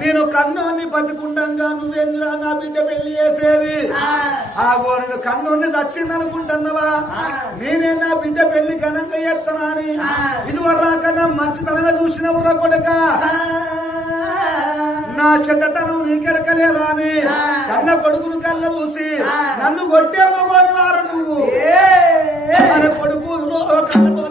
నేను కన్నోని బతికుండంగా నువ్వేంద్రా నా బిడ్డ పెళ్ళి చేసేది? ఆ. నేను కన్నోని దచ్చిందనుకుంటున్నావా? నేనే నా బిడ్డ పెళ్ళి ఘనంగా చేస్తానా అని. ఇదివరాక నా మంచితనమే చూసిన ఉర్ర కొడక. నా చెడ్డతనం నీకెరకలేదా అని. కన్న కొడుకును కళ్ళ చూసి నన్ను కొట్టే మగోని వారు నువ్వు మన కొడుకు కన్న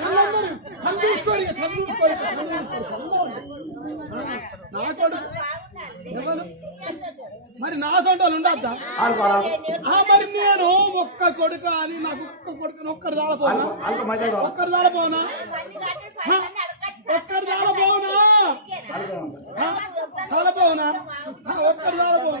కళ్ళందరూ. కళ్ళు మూసుకోరు ఇక, కళ్ళు మూసుకోరు ఇక, కళ్ళు. నా కొడుకు ఎవరు? మరి నా సొంటలు ఉండద్దా మరి నేను ఒక్క కొడుక అని నాకు ఒక్క కొడుకు ఒక్కడు దాలపోనా. ఒక్కడు దాలపోనా ఒక్కడు దాలపోనా చాలపోనా ఒక్కడు దాలపోనా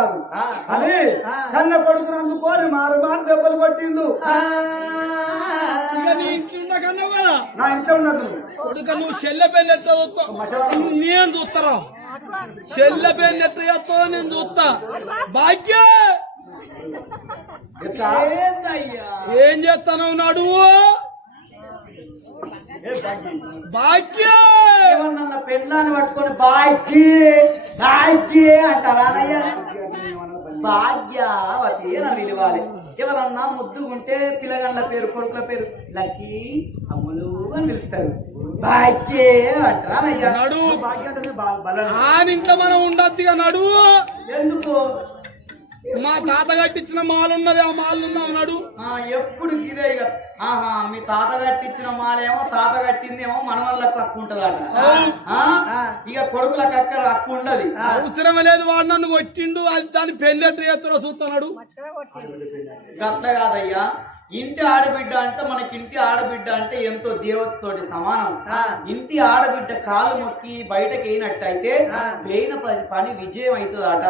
కాదు. అని కన్న కొడుకు అందుకోని మారు మారు దెబ్బలు కొట్టిండు. ఇక నీ ఇంట్లో ఉన్నది కొడుక నువ్వు చెల్లె పెళ్ళి చూస్తావు. నేను చూస్తారా? చెల్లె పెళ్ళి చేస్తావో నేను చూస్తా? భాగ్య! ఏం చేస్తాను నడువు పెళ్ళాన్ని పట్టుకొని బాయ్కి బాయ్కి అంటారా అన్నయ్య? భాగ్యవతి అని పిలవాలి ఎవరన్నా ముద్దుకుంటే పిల్లగాళ్ళ పేరు కొడుకుల పేరు. లక్కీ అమ్ములు అని పిలుస్తారు భాగ్యే అంటారా భాగ్యం అంటే బలం. ఆనింట్లో మనం ఉండద్దుగా నడువు ఎందుకు? మా తాత కట్టించిన మాలు ఉన్నది ఆ మాలు ఉందా నడు ఆ, ఎప్పుడు ఇదే ఇక ఆహా మీ తాత కట్టించిన మాలేమో తాత కట్టిందేమో మన వాళ్ళకు హక్కు ఉంటదట. ఆ? ఇక కొడుకులకు అక్క హక్కు ఉండదు. అవసరం లేదు వాడు నన్ను కొట్టిండు అది దాని పెళ్ళి ఎట్లా చేస్తారో చూస్తున్నాడు. గట్ల కాదయ్యా. ఇంటి ఆడబిడ్డ అంటే మనకి ఇంటి ఆడబిడ్డ అంటే ఎంతో దేవతతోటి సమానం. ఇంటి ఆడబిడ్డ కాలు మొక్కి బయటకి అయినట్టయితే పని- విజయం అవుతుందట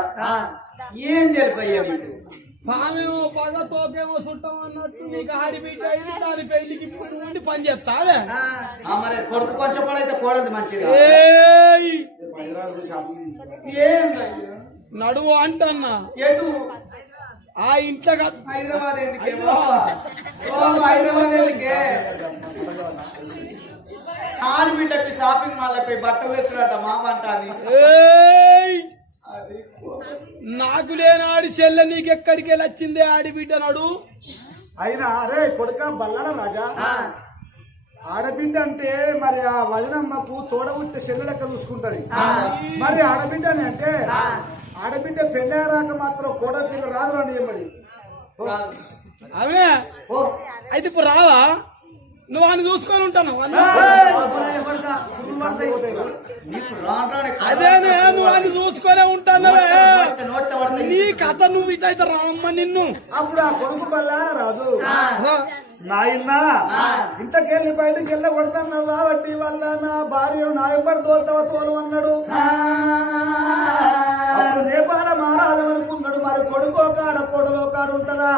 ఏం జరిపోయా? మీకు తానేమో తోకేమో చుట్టం అన్నట్టు నీకు ఆడి అయింది దాని పెళ్ళికి ఇప్పుడు పని చేస్తావే మరి కొడుకు కొంచెం పడైతే నడువు అంటన్నా ఎటు ఆ ఇంట్లో కాదు హైదరాబాద్ ఎందుకే హైదరాబాద్ ఎందుకే ఆడబిడ్డకి షాపింగ్ మాల్ పోయి బట్టలు తెచ్చుడట మామ అంటాను నాకు లేనాడి చెల్లె నీకు ఎక్కడికి వెళ్ళి వచ్చిందే ఆడి బిడ్డ నడు? అయినా అరే కొడుక బల్లడ రాజా. ఆడబిడ్డ అంటే మరి ఆ వదినమ్మకు తోడబుట్టే చెల్లె లెక్క చూసుకుంటది. మరి ఆడబిడ్డని అంటే ఆడబిడ్డ పెళ్ళారాక మాత్రం కోడబిడ్డ రాదు రండి ఏమడి. అవే ఓ. అయితే ఇప్పుడు రావా? నువ్వు అని చూసుకొని ఉంటాను కొడుకా, అదేనే నువ్వు అని చూసుకొనే పడతాయి. నీ కథ నువ్వు ఇటైతే రామ్మ నిన్ను. అప్పుడు ఆ కొడుకు బల్లాన రాజు. రా. నాయనా ఇంతకెళ్ళి బయటికి వెళ్ళ కొడతాను కాబట్టి వల్ల నా భార్యను నా ఎంబడి తోలుతావా తోలు అన్నాడు. అప్పుడు నేపాల మహారాజు అనుకున్నాడు మరి కొడుకో కాడ కొడలో కాడు ఉంటదా?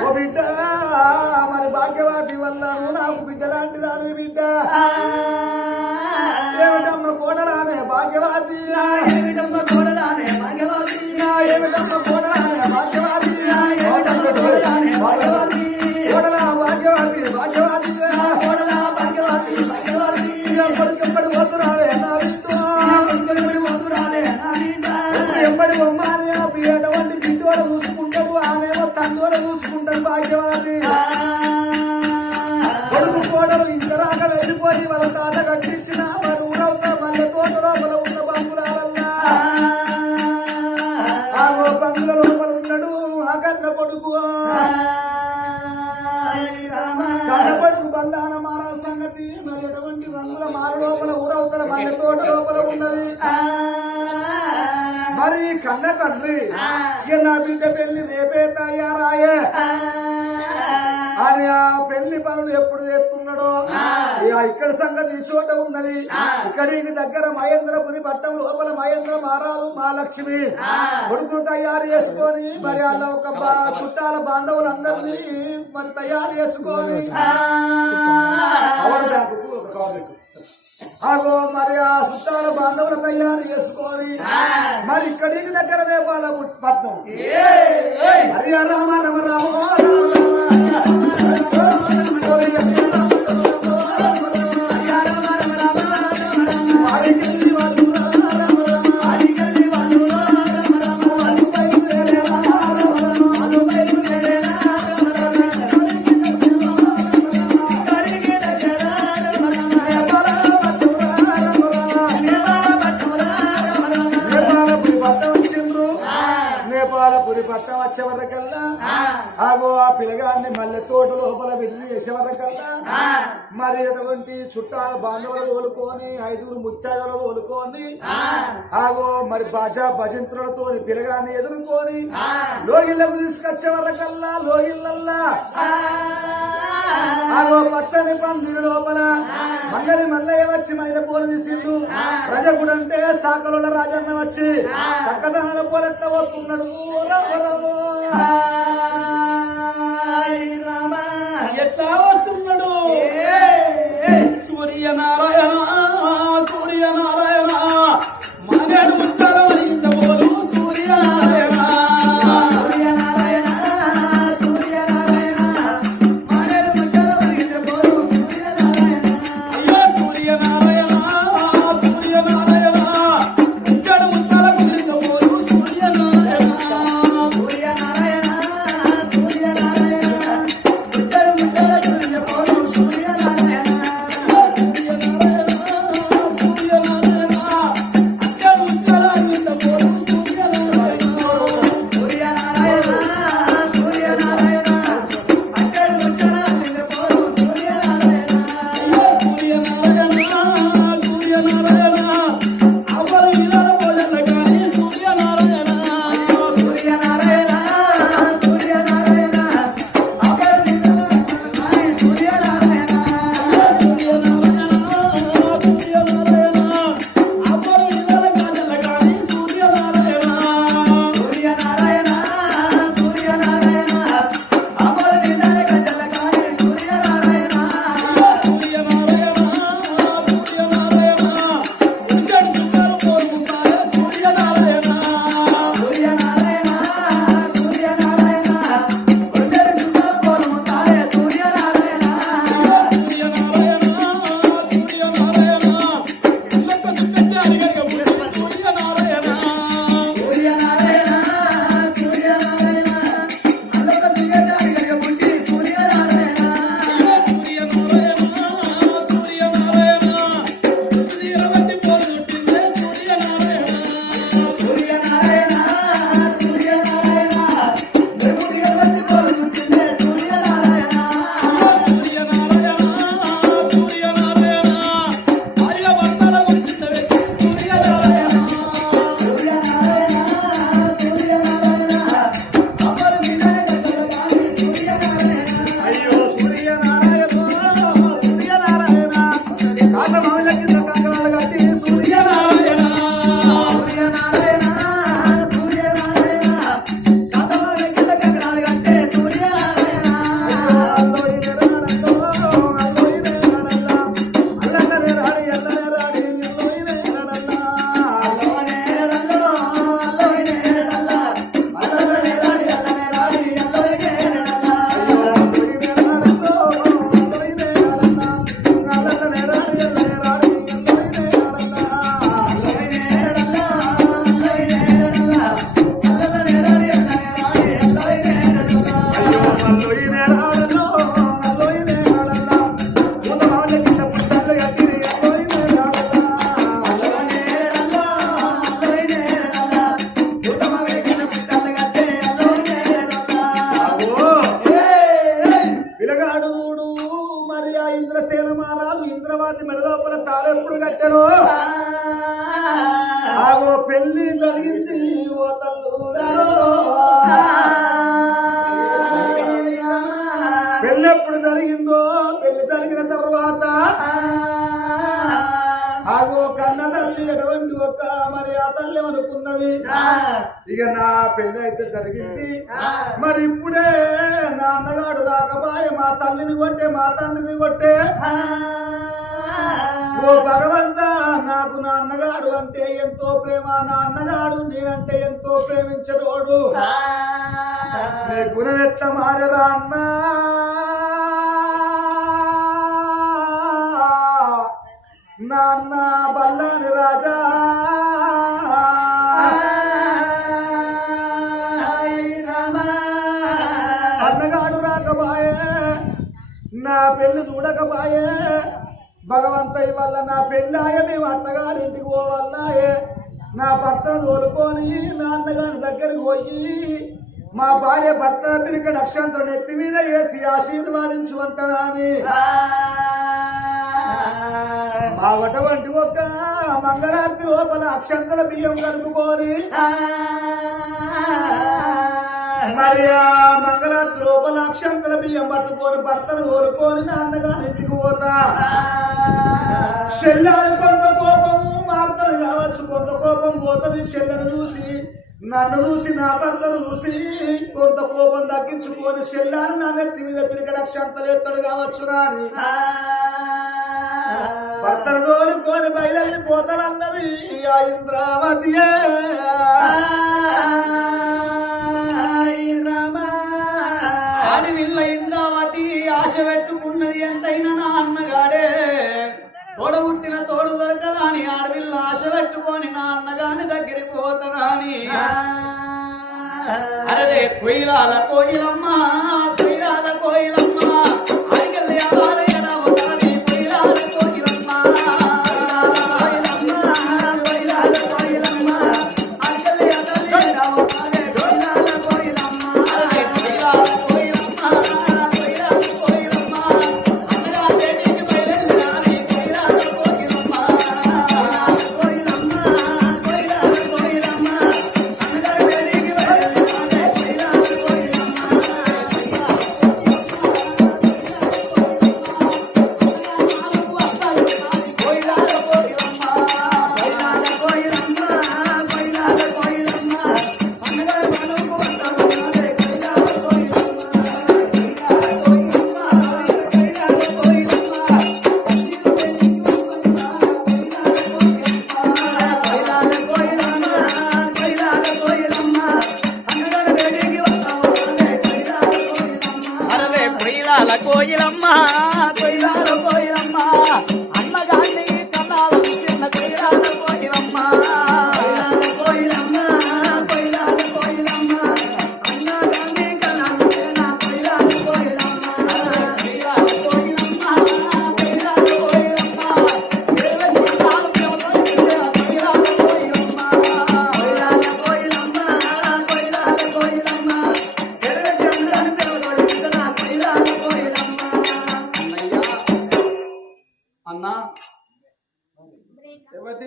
ఓ బిడ్డ మరి భాగ్యవాది వల్ల నువ్వు నాకు బిడ్డ లాంటి దాని బిడ్డ భాగ్యవాది ఏమిటమ్మ మరి ఎటువంటి రంగుల మార లోపల ఊరవుతల మల్లె తోట లోపల ఉన్నది? మరి కన్న తండ్రి నా బిడ్డ పెళ్ళి రేపే తయారాయే? అని ఆ పెళ్ళి పనులు ఎప్పుడు చేస్తున్నాడో? ఇక ఇక్కడ సంగతి చోట ఉన్నది. ఇక్కడికి దగ్గర మహేంద్రపురి పట్టం లోపల మహేంద్ర మారాలు మా లక్ష్మి కొడుకును తయారు చేసుకొని మరి అలా ఒక చుట్టాల బాంధవులందరినీ మరి తయారు చేసుకొని. అగో మరి ఆ చుట్టాల బాంధవులు తయారు చేసుకొని. మరి ఇక్కడికి దగ్గర నేపాల పట్నం. Hari Rama Rama Rama నేపాలపురి We got. మల్లె తోట లోపల విడిది చేసే వరకల్లా మరి అటువంటి చుట్టాల బాంధవులు తోలుకొని ఐదుగురు ముత్యాలు తోలుకొని ఆగో మరి బాజా భజంత్రులతో పిల్లగాన్ని ఎదుర్కొని లోగిళ్ళకు తీసుకొచ్చే వరకల్లా లోగిళ్ళల్లా ఆగో పచ్చని పందిరి లోపల మంగళి మల్లయ్య వచ్చి మైన పోలు తీసిండు. రజగుడంటే సాకలుల రాజన్న వచ్చి చక్కదనాల పోలెట్ల వస్తున్నాడు ఎట్లా వస్తున్నాడు? సూర్యనారాయణ ఎటువంటి ఒక మరి ఆ తల్లి అనుకున్నది ఇక నా పెళ్ళి అయితే జరిగింది. మరి ఇప్పుడే నా అన్నగాడు రాకపాయ మా తల్లిని కొట్టే మా తండ్రిని కొట్టే. ఓ భగవంత నాకు నా అన్నగాడు అంటే ఎంతో ప్రేమ నా అన్నగాడు నేనంటే ఎంతో ప్రేమించడోడు గుణం ఎట్లా మారరా అన్నా? నాన్న బల్లాని రాజా. అన్నగాడు రాకపాయే నా పెళ్ళి చూడకపాయే. భగవంతయ్య వల్ల నా పెళ్ళాయ మేము అత్తగారింటికి పోవల్లాయే. నా భర్తను తోలుకొని నా అన్నగారి దగ్గరికి పోయి మా భార్య భర్త పిరిక నక్షత్రం ఎత్తి మీద వేసి ఆశీర్వాదించు అంటానని మా వంటి ఒక మంగళార్తి లోపల అక్షంతల బియ్యం కలుపుకొని మరి ఆ మంగళార్తి లోపల అక్షంతల బియ్యం పట్టుకొని భర్తను కోరుకొని నాన్నగా ఇంటికి పోతా. చెల్లాని కొంత కోపము మార్తలు కావచ్చు. కొంత కోపం పోతుంది చెల్లెను చూసి నన్ను చూసి నా భర్తను చూసి కొంత కోపం తగ్గించుకొని చెల్లాను నా నెత్తి మీద పిరికడ అక్షంతలు ఎత్తడు కావచ్చు నాని. భర్తను తోలుకొని బయలుదేరి పోతానన్నది ఆ ఇంద్రావతియే ఆశ పెట్టుకున్నది ఎంతైనా నా అన్నగాడే. తోడబుట్టిన తోడు దొరకదాని ఆడవిల్ల ఆశ పెట్టుకొని నా అన్నగాని దగ్గరికి పోతనాని అరే కొయిలాల కోయిలమ్మ కొయిలాల కోయిలమ్మ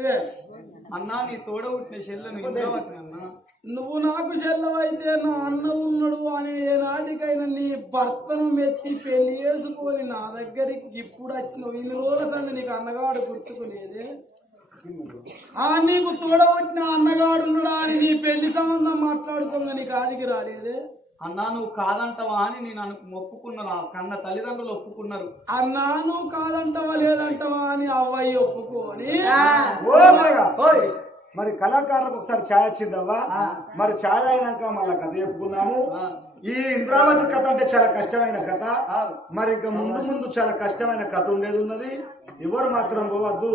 ఎవరివే అన్నా నీ తోడ పుట్టిన చెల్లెని ఇంద్రావతి అన్నా. నువ్వు నాకు చెల్లవైతే నా అన్న ఉన్నాడు అని ఏనాటికైనా నీ భర్తను మెచ్చి పెళ్ళి చేసుకొని నా దగ్గరికి ఇప్పుడు వచ్చిన ఇన్ని రోజుల సంది నీకు అన్నగాడు గుర్తుకునేదే? ఆ నీకు తోడబుట్టిన అన్నగాడు ఉన్నాడా అని నీ పెళ్ళి సంబంధం మాట్లాడుకోగా నీకు ఆదికి రాలేదే? అన్నా నువ్వు కాదంటవా అని నేను అను ఒప్పుకున్నాను ఆ కన్న తల్లిదండ్రులు ఒప్పుకున్నారు. అన్నా నువ్వు కాదంటవా లేదంటవా అని అవ్వయ్య ఒప్పుకొని. మరి కళాకారులకు ఒకసారి ఛాయ్ వచ్చిందవ్వా మరి ఛాయ్ అయినాక మళ్ళీ కథ చెప్పుకున్నాము ఈ ఇంద్రావతి కథ అంటే చాలా కష్టమైన కథ. మరి ఇంకా ముందు ముందు చాలా కష్టమైన కథ ఉండేది ఉన్నది. ఎవరు మాత్రం పోవద్దు.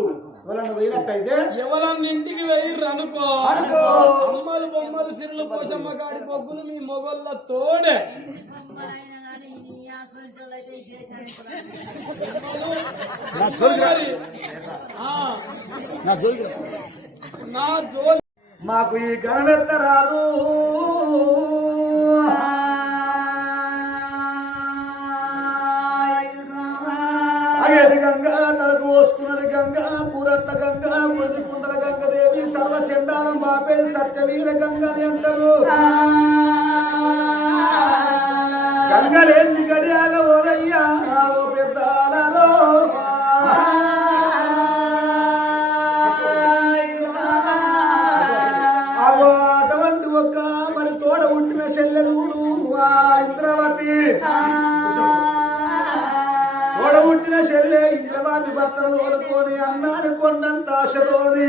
ఎవరన్నా పోయినట్టయితే ఎవరన్నా ఇంటికి అనుకో. అమ్మలు బొమ్మలు సిరులు పోషమ్మ కాడి పొగ్గులు మీ మొగళ్ళ తోడే నా జోలి మాకు ఈ గణమెత్త రాదు అయ్యేది గంగా తలకు పోసుకున్నది గంగా పూరట్ల గంగా ముడిది కుండల గంగదేవి సర్వ చండాలం బాపేది సత్య వీర గంగని అంటారు గంగలేంది గడియాగ భర్తను తోలుకొని అన్నాను కొండంత ఆశతోని.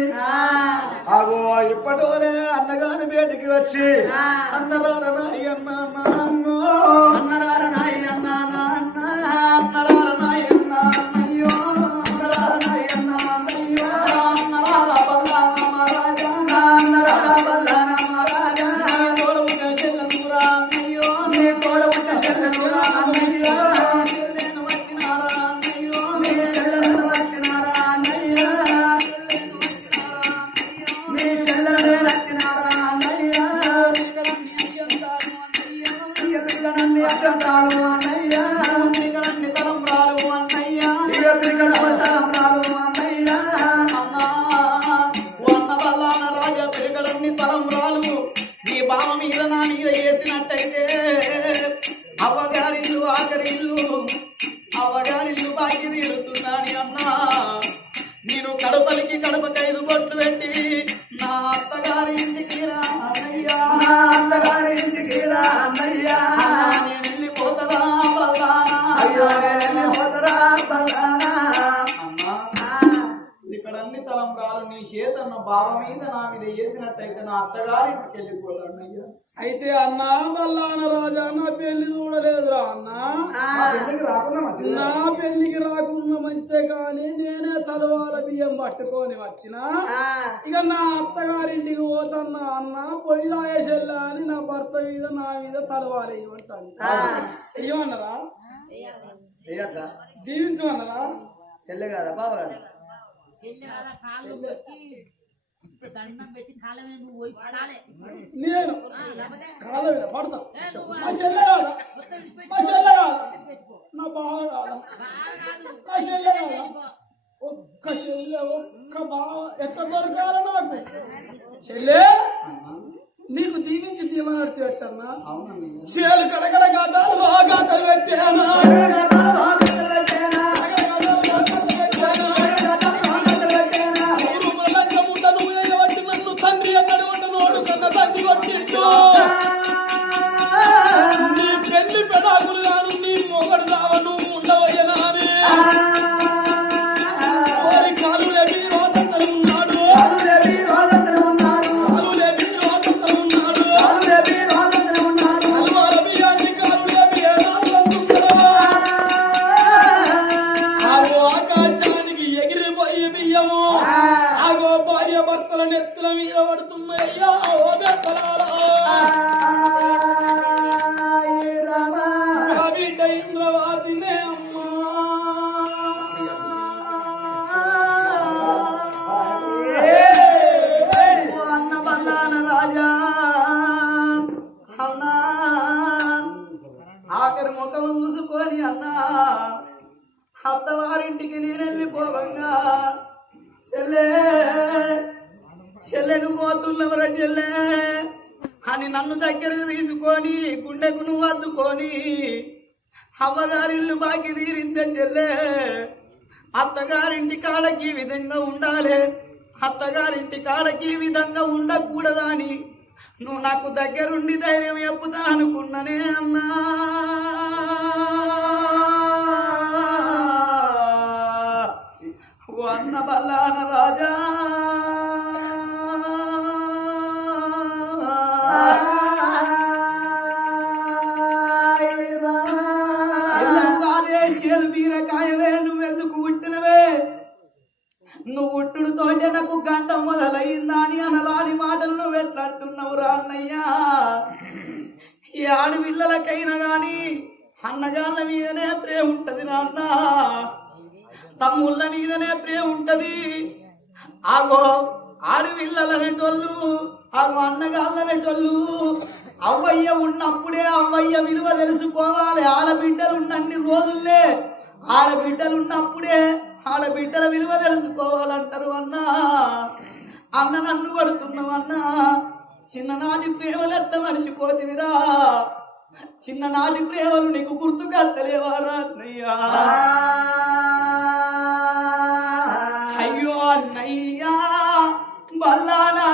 అగో ఇప్పటోనే అన్నగాని బయటికి వచ్చి నాయన్న నాన్నో குடும்பத்தை బావ మీద నా మీద వేసినట్టయితే నా అత్తగారి ఇంటికి వెళ్ళిపోతాను అయ్యా. అయితే అన్నా బల్లాన రాజా నా పెళ్ళి చూడలేదురా అన్నా. మా పెళ్ళికి రాకుండా మంచిది నా పెళ్ళికి రాకుండా మంచిదే కానీ నేనే తలవాల బియ్యం పట్టుకొని వచ్చిన. ఇక నా అత్తగారింటికి పోతన్నా అన్న పొయ్యి రాయేసెల్లా అని నా భర్త మీద నా మీద తలవాలి ఇవ్వంటాను ఇవ్వమన్నారా అయ్యక్క దీవించమన్నారా? చెల్లె కదా బావ కదా? నేను మీద పడతా. మా చెల్లె కాదా. మా చెల్లె కాదా. నా బావ కాదా. బాగా కాదు. నా చెల్లె కాదా. ఒక్క చెల్లె ఒక్క బావ ఎట్లా దొరకాల నాకు? చెల్లె నీకు దీవించి దీవనాడు పెట్టన్నా చేలు కడగడ ఆ గాథలు పెట్టానా అవ్వగారిల్లు బాకి తీరిందే చెల్లె. అత్తగారింటి కాడకి ఈ విధంగా ఉండాలి. అత్తగారింటి కాడకి ఈ విధంగా ఉండకూడదా అని నువ్వు నాకు దగ్గరుండి ధైర్యం చెప్పుతా అనుకున్ననే అన్నా. అన్న బల్లాన రాజా. నువ్వు ఉట్టుడుతోటే నాకు గంట మొదలైందా అని అనరాని మాటలు నువ్వు ఎట్లా రా అన్నయ్యా? ఈ ఆడపిల్లలకైనా కానీ అన్నగాళ్ళ మీదనే ప్రేమ ఉంటుంది నాన్న. తమ్ముళ్ళ మీదనే ప్రేమ ఉంటుంది. ఆగో ఆడపిల్లలు అనేటోళ్ళు ఆగో అన్నగాళ్ళు అనేటోళ్ళు అవ్వయ్య ఉన్నప్పుడే అవ్వయ్య విలువ తెలుసుకోవాలి. ఆడబిడ్డలు ఉన్నన్ని రోజుల్లే ఆడబిడ్డలు ఉన్నప్పుడే ఆడబిడ్డల విలువ తెలుసుకోవాలంటారు అన్నా. అన్న నన్ను కొడుతున్నావు అన్నా. చిన్ననాటి ప్రేమలెత్త మర్చిపోతివిరా చిన్ననాటి ప్రేమలు నీకు గుర్తుకత్తలేవారా అన్నయ్యా? అయ్యో అన్నయ్యా బల్లానా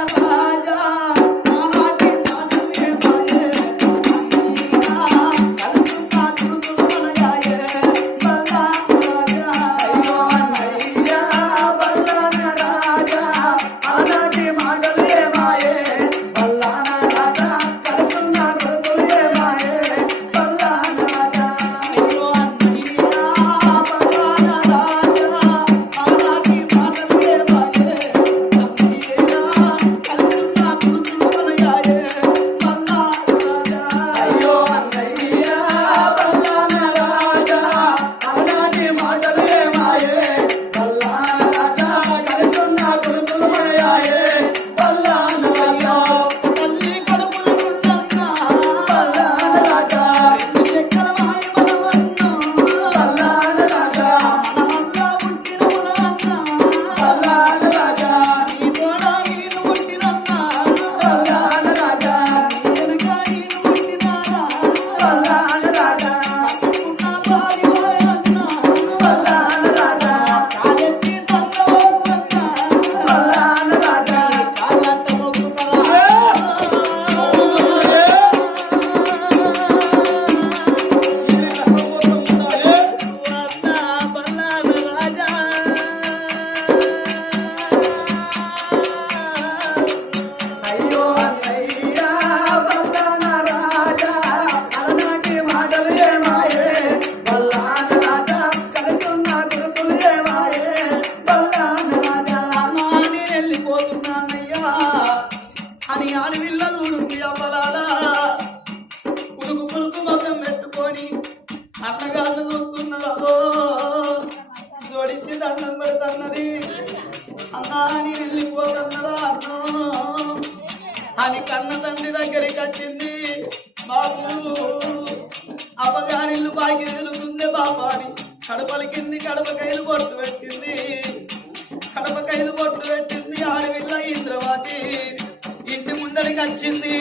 అందరికి వచ్చింది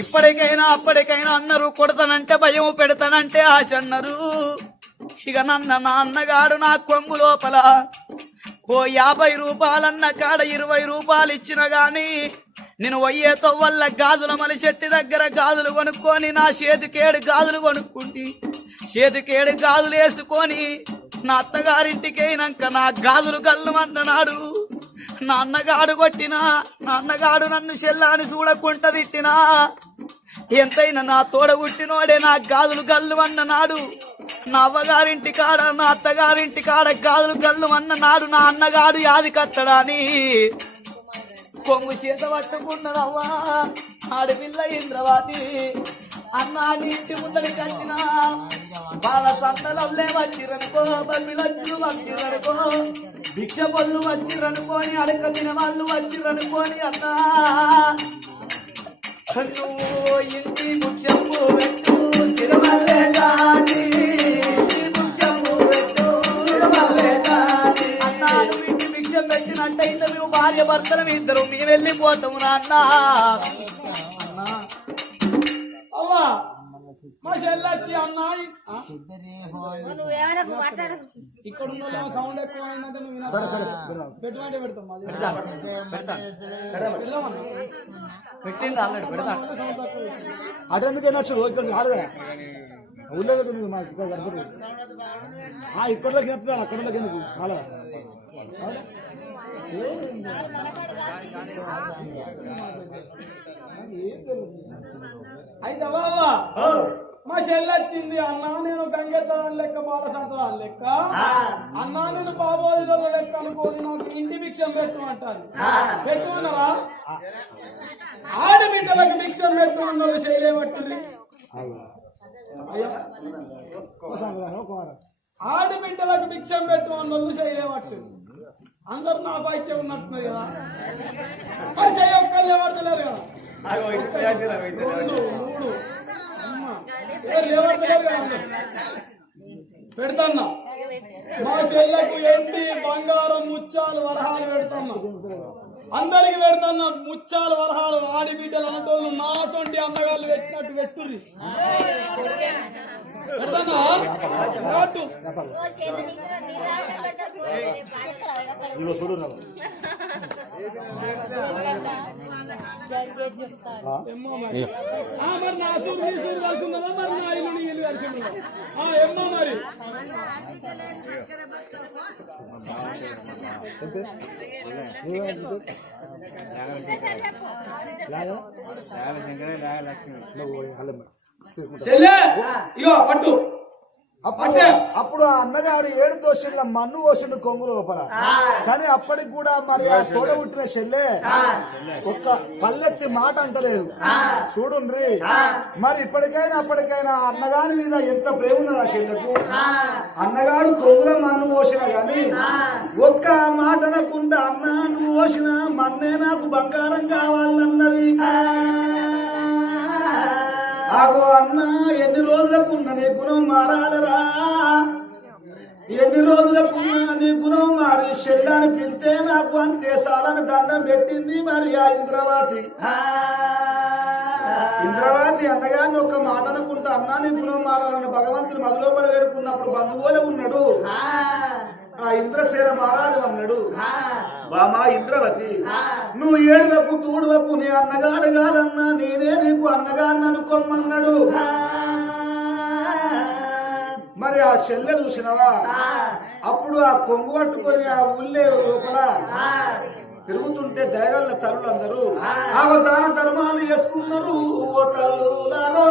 ఇప్పటికైనా అప్పటికైనా అన్నారు కొడతానంటే భయం పెడతానంటే ఆశ అన్నారు ఇక నన్న నా అన్నగాడు నా కొంగు లోపల ఓ యాభై రూపాయలన్న కాడ ఇరవై రూపాయలు ఇచ్చిన గాని నేను వయ్యేతో వల్ల గాజుల మలిశెట్టి దగ్గర గాజులు కొనుక్కొని నా చేతికేడు గాజులు కొనుక్కుంటి. చేతికేడు గాజులు వేసుకొని నా అత్తగారింటికి అయినాక నా గాజులు గల్లుమన్ననాడు నా అన్నగాడు కొట్టినా నా అన్నగాడు నన్ను చెల్లాని చూడకుంట తిట్టినా. ఎంతైనా నా తోడ పుట్టినోడే నా గాజులు గల్లు అన్న నాడు. నా అవ్వగారింటి కాడ నా అత్తగారింటి కాడ గాజులు గల్లు అన్న నాడు నా అన్నగాడు యాది కట్టడాని కొంగు చేత పట్టుకున్నదవ్వా? ఆడపిల్ల ఇంద్రవాది. అన్న నీటి ఇంటి ముందరి కట్టిన వాళ్ళ సంతలల్లే వచ్చిరనుకో బల్లిలచ్చులు వచ్చిరనుకో భిక్ష పళ్ళు వచ్చిరనుకోని అడక తిన వాళ్ళు వచ్చిరనుకోని అన్న. నువ్వు ఇంటి ముఖ్యం పెట్టు సిరమల్లే దాని భార్య భర్తలు ఇద్దరు మేము వెళ్ళిపోతాము నాన్న. అన్నా అవ్వా మా చెల్లెచ్చి అన్నాయి ఇక్కడ ఉన్న సౌండ్ ఎక్కువ అయిందంటే నువ్వు. పెట్టుమంటే పెడతాం? పెట్టింది ఆల్రెడీ పెడతా ఇక్కడ ఆడదా? ఊళ్ళో మాకు ఇక్కడలోకి చాలా అయితే బాబా మా చెల్లెచ్చింది అన్నా నేను గంగెత్తదాని లెక్క బాల సంతదాని లెక్క అన్నా నేను బాబోదిలో లెక్క అనుకోని నాకు ఇంటి భిక్షం పెట్టమంటాను పెట్టుకున్నారా ఆడబిడ్డలకు భిక్షం పెట్టుకున్న వాళ్ళు చేయలేమట్టుంది ఆడబిడ్డలకు భిక్షం పెట్టుకున్న వాళ్ళు చేయలేమట్టుంది అందరు నా పైకే ఉన్నట్టున్నది కదా. మరి చెయ్యి ఒక్కళ్ళు ఎవడతలేరు కదా మూడు, కదా. పెడతాన్నా. మా చెల్లకు ఎండి బంగారం ముత్యాలు వరహాలు పెడతాన్నా. అందరికి పెడతాన్న ముచ్చాలు వరహాలు ఆడి బిడ్డలు అన్నటోళ్ళు నాసొంటి అందగాళ్ళు పెట్టినట్టు పెట్టుర్రి. పెడతానా జరిగేది చెప్తారు. ఎమ్మో మరి నా సూరు నీ సూరు కలిసి ఉన్నదా మరి నా ఇల్లు నీ ఇల్లు కలిసి ఉన్నదా ఆ, ఎమ్మో మరి. చెల్లె ఇగో పట్టు. అప్పుడు అప్పుడు ఆ అన్నగాడు ఏడు దోషుల మన్ను పోసిండు కొంగు లోపల. కానీ అప్పటికి కూడా మరి ఆ తోడ పుట్టిన చెల్లె ఒక్క పల్లెత్తి మాట అంటలేదు. చూడుండ్రి. మరి ఇప్పటికైనా అప్పటికైనా అన్నగాని మీద ఎంత ప్రేమ ఉన్నది ఆ చెల్లెకు అన్నగాడు కొంగుల మన్ను పోసిన గాని ఒక్క మాట అనకుండా అన్న నువ్వు పోసిన మన్నే నాకు బంగారం కావాలన్నది. ఆగో అన్న ఎన్ని రోజులకున్న నీ గుణం మారాలరా? ఎన్ని రోజులకున్న నీ గుణం మారి శల్యాన్ని పిలితే నాకు అంతే సాలని దండం పెట్టింది మరి ఆ ఇంద్రవాతి ఇంద్రవాతి అన్నగారిని ఒక మాట అనుకుంటా అన్నా నీ గుణం మారాలని భగవంతుని మధులోపల వేడుకున్నప్పుడు బంధువులే ఉన్నాడు. ఆ ఇంద్రసేన మహారాజు అన్నాడు. బామా ఇంద్రవతి నువ్వు ఏడువకు తూడువకు నీ అన్నగాడు కాదన్నా నేనే నీకు అన్నగా అన్నను కొమ్మన్నాడు మరి ఆ చెల్లె చూసినవా? అప్పుడు ఆ కొంగు పట్టుకొని ఆ ఊళ్ళే లోపల తిరుగుతుంటే దయగల తల్లులు అందరూ అవతార ధర్మాలు చేస్తున్నారు ఓ తల్లులలో